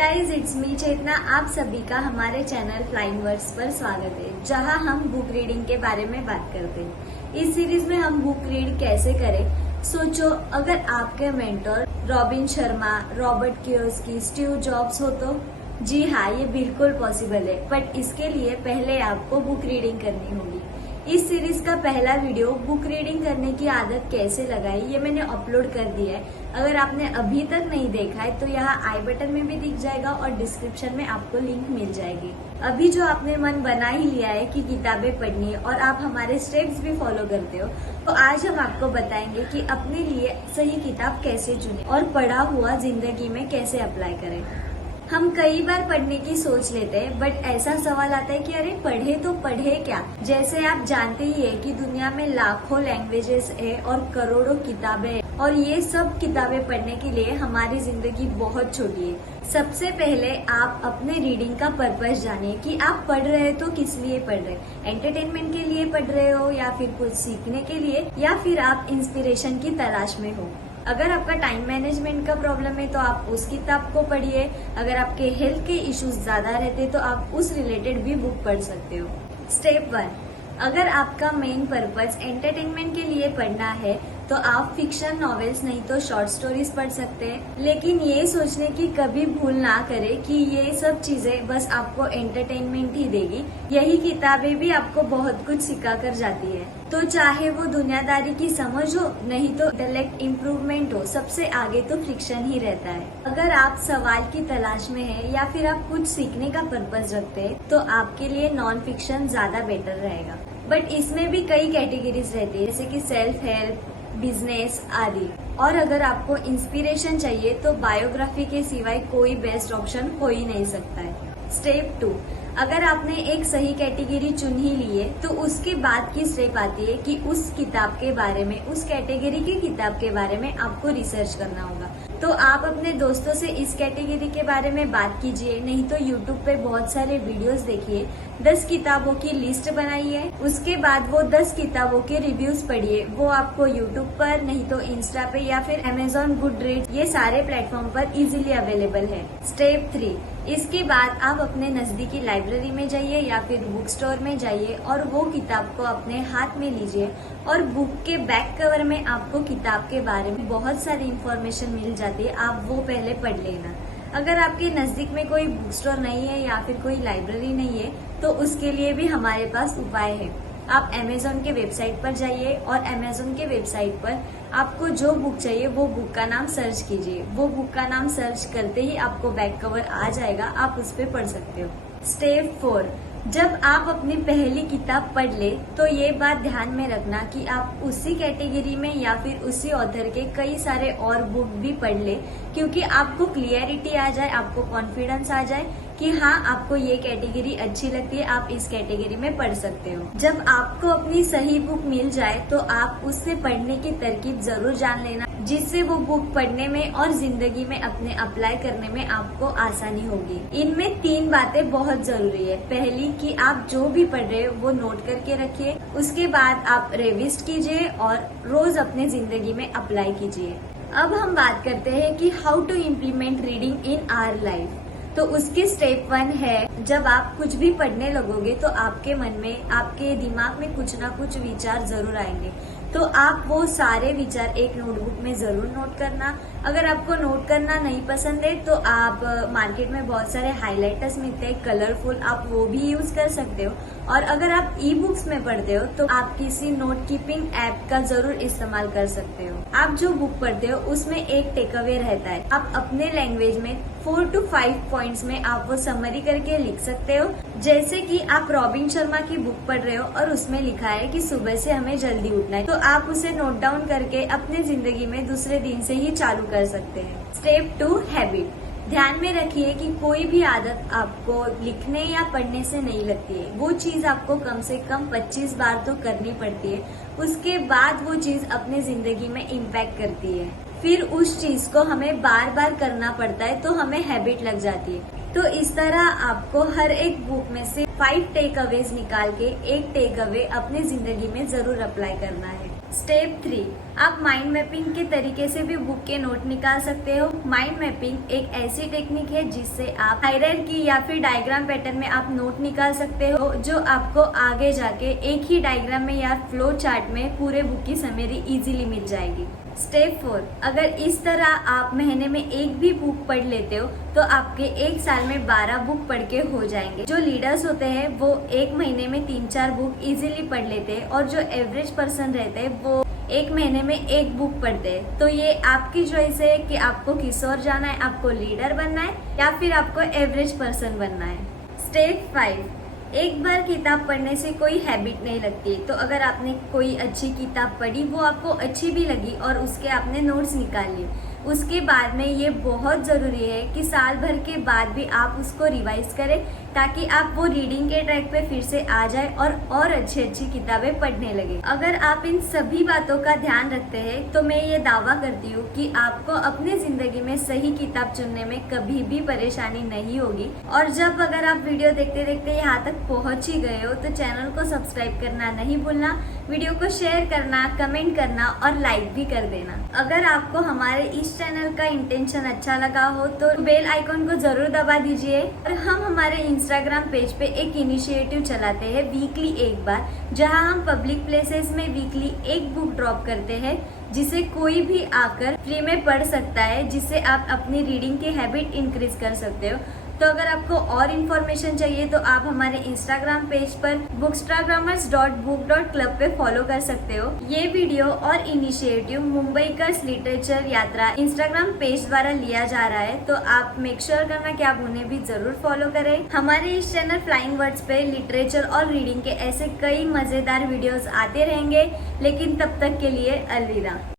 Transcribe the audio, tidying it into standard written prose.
Guys, it's me चेतना। आप सभी का हमारे चैनल फ्लाइंग वर्ड्स पर स्वागत है, जहां हम बुक रीडिंग के बारे में बात करते हैं। इस सीरीज में हम बुक रीड कैसे करें। सोचो, अगर आपके mentor robin Sharma, Robert Kiyosaki, Steve jobs हो तो? जी हाँ, ये बिल्कुल पॉसिबल है, बट इसके लिए पहले आपको बुक रीडिंग करनी होगी। इस सीरीज का पहला वीडियो बुक रीडिंग करने की आदत कैसे लगाई, ये मैंने अपलोड कर दिया है। अगर आपने अभी तक नहीं देखा है तो यहाँ आई बटन में भी दिख जाएगा और डिस्क्रिप्शन में आपको लिंक मिल जाएगी। अभी जो आपने मन बना ही लिया है कि किताबें पढ़नी है और आप हमारे स्टेप्स भी फॉलो करते हो, तो आज हम आपको बताएंगे कि अपने लिए सही किताब कैसे चुने और पढ़ा हुआ जिंदगी में कैसे अप्लाई करें। हम कई बार पढ़ने की सोच लेते हैं, बट ऐसा सवाल आता है कि अरे पढ़े तो पढ़े क्या। जैसे आप जानते ही है कि दुनिया में लाखों लैंग्वेजेस है और करोड़ों किताबें हैं, और ये सब किताबें पढ़ने के लिए हमारी जिंदगी बहुत छोटी है। सबसे पहले आप अपने रीडिंग का पर्पस जानिए कि आप पढ़ रहे हैं तो किस लिए पढ़ रहे हैं। एंटरटेनमेंट के लिए पढ़ रहे हो, या फिर कुछ सीखने के लिए, या फिर आप इंस्पिरेशन की तलाश में हो। अगर आपका टाइम मैनेजमेंट का प्रॉब्लम है तो आप उस किताब को पढ़िए। अगर आपके हेल्थ के इश्यूज ज्यादा रहते तो आप उस रिलेटेड भी बुक पढ़ सकते हो। स्टेप 1, अगर आपका मेन पर्पस एंटरटेनमेंट के लिए पढ़ना है तो आप फिक्शन नॉवेल्स नहीं तो शॉर्ट स्टोरीज पढ़ सकते हैं। लेकिन ये सोचने की कभी भूल ना करें कि ये सब चीजें बस आपको एंटरटेनमेंट ही देगी। यही किताबें भी आपको बहुत कुछ सिखा कर जाती है। तो चाहे वो दुनियादारी की समझ हो, नहीं तो इंटेलेक्ट इम्प्रूवमेंट हो, सबसे आगे तो फिक्शन ही रहता है। अगर आप सवाल की तलाश में है या फिर आप कुछ सीखने का पर्पस रखते हैं तो आपके लिए नॉन फिक्शन ज्यादा बेटर रहेगा। बट इसमें भी कई कैटेगरीज रहती है, जैसे कि सेल्फ हेल्प, बिजनेस आदि। और अगर आपको इंस्पिरेशन चाहिए तो बायोग्राफी के सिवाय कोई बेस्ट ऑप्शन हो ही नहीं सकता है। स्टेप 2, अगर आपने एक सही कैटेगरी चुन ही ली है तो उसके बाद की स्टेप आती है कि उस किताब के बारे में, उस कैटेगरी की किताब के बारे में आपको रिसर्च करना होगा। तो आप अपने दोस्तों से इस कैटेगरी के बारे में बात कीजिए, नहीं तो यूट्यूब पे बहुत सारे वीडियोस देखिए। 10 किताबों की लिस्ट बनाइए, उसके बाद वो 10 किताबों के रिव्यूज पढ़िए। वो आपको यूट्यूब पर, नहीं तो इंस्टा पे या फिर अमेजॉन गुडरीड्स, ये सारे प्लेटफॉर्म पर इजीली अवेलेबल है। स्टेप 3, इसके बाद आप अपने नजदीकी लाइब्रेरी में जाइए या फिर बुक स्टोर में जाइए और वो किताब को अपने हाथ में लीजिए। और बुक के बैक कवर में आपको किताब के बारे में बहुत सारी इंफॉर्मेशन मिल जाती है, आप वो पहले पढ़ लेना। अगर आपके नजदीक में कोई बुक स्टोर नहीं है या फिर कोई लाइब्रेरी नहीं है तो उसके लिए भी हमारे पास उपाय है। आप अमेजोन के वेबसाइट पर जाइए और अमेजोन के वेबसाइट पर आपको जो बुक चाहिए वो बुक का नाम सर्च कीजिए। वो बुक का नाम सर्च करते ही आपको बैक कवर आ जाएगा, आप उस पर पढ़ सकते हो। स्टेप 4, जब आप अपनी पहली किताब पढ़ ले तो ये बात ध्यान में रखना कि आप उसी कैटेगरी में या फिर उसी ऑथर के कई सारे और बुक भी पढ़ ले, क्योंकि आपको क्लियरिटी आ जाए, आपको कॉन्फिडेंस आ जाए कि हाँ, आपको ये कैटेगरी अच्छी लगती है, आप इस कैटेगरी में पढ़ सकते हो। जब आपको अपनी सही बुक मिल जाए तो आप उससे पढ़ने की तरकीब जरूर जान लेना, जिससे वो बुक पढ़ने में और जिंदगी में अपने अप्लाई करने में आपको आसानी होगी। इनमें 3 बातें बहुत जरूरी है। पहली कि आप जो भी पढ़ रहे हो वो नोट करके रखिए, उसके बाद आप रिविज कीजिए और रोज अपने जिंदगी में अप्लाई कीजिए। अब हम बात करते हैं कि how to implement reading in our life. तो उसकी स्टेप 1 है, जब आप कुछ भी पढ़ने लगोगे तो आपके मन में, आपके दिमाग में कुछ ना कुछ विचार जरूर आएंगे। तो आप वो सारे विचार एक नोटबुक में जरूर नोट करना। अगर आपको नोट करना नहीं पसंद है तो आप मार्केट में बहुत सारे हाइलाइटर्स मिलते हैं कलरफुल, आप वो भी यूज कर सकते हो। और अगर आप ई बुक्स में पढ़ते हो तो आप किसी नोट कीपिंग ऐप का जरूर इस्तेमाल कर सकते हो। आप जो बुक पढ़ते हो उसमें एक टेक अवे रहता है, आप अपने लैंग्वेज में 4 to 5 पॉइंट्स में आप वो समरी करके लिख सकते हो। जैसे कि आप रॉबिन शर्मा की बुक पढ़ रहे हो और उसमें लिखा है कि सुबह से हमें जल्दी उठना है, तो आप उसे नोट डाउन करके अपने जिंदगी में दूसरे दिन से ही चालू कर सकते हैं। Step 2, habit. ध्यान में रखिए कि कोई भी आदत आपको लिखने या पढ़ने से नहीं लगती है, वो चीज आपको कम से कम 25 बार तो करनी पड़ती है। उसके बाद वो चीज अपने जिंदगी में इम्पैक्ट करती है, फिर उस चीज को हमें बार बार करना पड़ता है तो हमें हैबिट लग जाती है। तो इस तरह आपको हर एक बुक में से 5 टेक अवेज निकाल के एक टेक अवे अपनी जिंदगी में जरूर अप्लाई करना है। स्टेप 3, आप माइंड मैपिंग के तरीके से भी बुक के नोट निकाल सकते हो। माइंड मैपिंग एक ऐसी टेक्निक है जिससे आप हायरार्की या फिर डायग्राम पैटर्न में आप नोट निकाल सकते हो, जो आपको आगे जाके एक ही डायग्राम में या फ्लो चार्ट में पूरे बुक की समरी इजीली मिल जाएगी। स्टेप 4, अगर इस तरह आप महीने में एक भी बुक पढ़ लेते हो तो आपके एक साल में 12 बुक पढ़ के हो जाएंगे। जो लीडर्स होते हैं वो एक महीने में 3-4 बुक इजीली पढ़ लेते हैं और जो एवरेज पर्सन रहते हैं वो एक महीने में एक बुक पढ़ते हैं। तो ये आपकी चॉइस है कि आपको किस ओर जाना है, आपको लीडर बनना है या फिर आपको एवरेज पर्सन बनना है। स्टेप 5, एक बार किताब पढ़ने से कोई हैबिट नहीं लगती। तो अगर आपने कोई अच्छी किताब पढ़ी, वो आपको अच्छी भी लगी और उसके आपने नोट्स निकाल लिए, उसके बाद में ये बहुत ज़रूरी है कि साल भर के बाद भी आप उसको रिवाइज करें ताकि आप वो रीडिंग के ट्रैक पे फिर से आ जाए और अच्छी अच्छी किताबें पढ़ने लगे। अगर आप इन सभी बातों का ध्यान रखते हैं तो मैं ये दावा करती हूँ कि आपको अपनी ज़िंदगी में सही किताब चुनने में कभी भी परेशानी नहीं होगी। और जब अगर आप वीडियो देखते देखते यहाँ तक पहुँच ही गए हो तो चैनल को सब्सक्राइब करना नहीं भूलना, वीडियो को शेयर करना, कमेंट करना और लाइक भी कर देना। अगर आपको हमारे इस चैनल का इंटेंशन अच्छा लगा हो तो बेल आइकॉन को जरूर दबा दीजिए। और हम हमारे इंस्टाग्राम पेज पे एक इनिशिएटिव चलाते हैं वीकली एक बार, जहां हम पब्लिक प्लेसेस में वीकली एक बुक ड्रॉप करते हैं जिसे कोई भी आकर फ्री में पढ़ सकता है, जिससे आप अपनी रीडिंग की हैबिट इंक्रीज कर सकते हो। तो अगर आपको और इन्फॉर्मेशन चाहिए तो आप हमारे इंस्टाग्राम पेज पर bookstagrammers.book.club पे फॉलो कर सकते हो। ये वीडियो और इनिशिएटिव मुंबईकर्स लिटरेचर यात्रा इंस्टाग्राम पेज द्वारा लिया जा रहा है, तो आप मेक श्योर करना कि आप उन्हें भी जरूर फॉलो करें। हमारे इस चैनल फ्लाइंग वर्ड्स पे लिटरेचर और रीडिंग के ऐसे कई मजेदार वीडियोस आते रहेंगे, लेकिन तब तक के लिए अलविदा।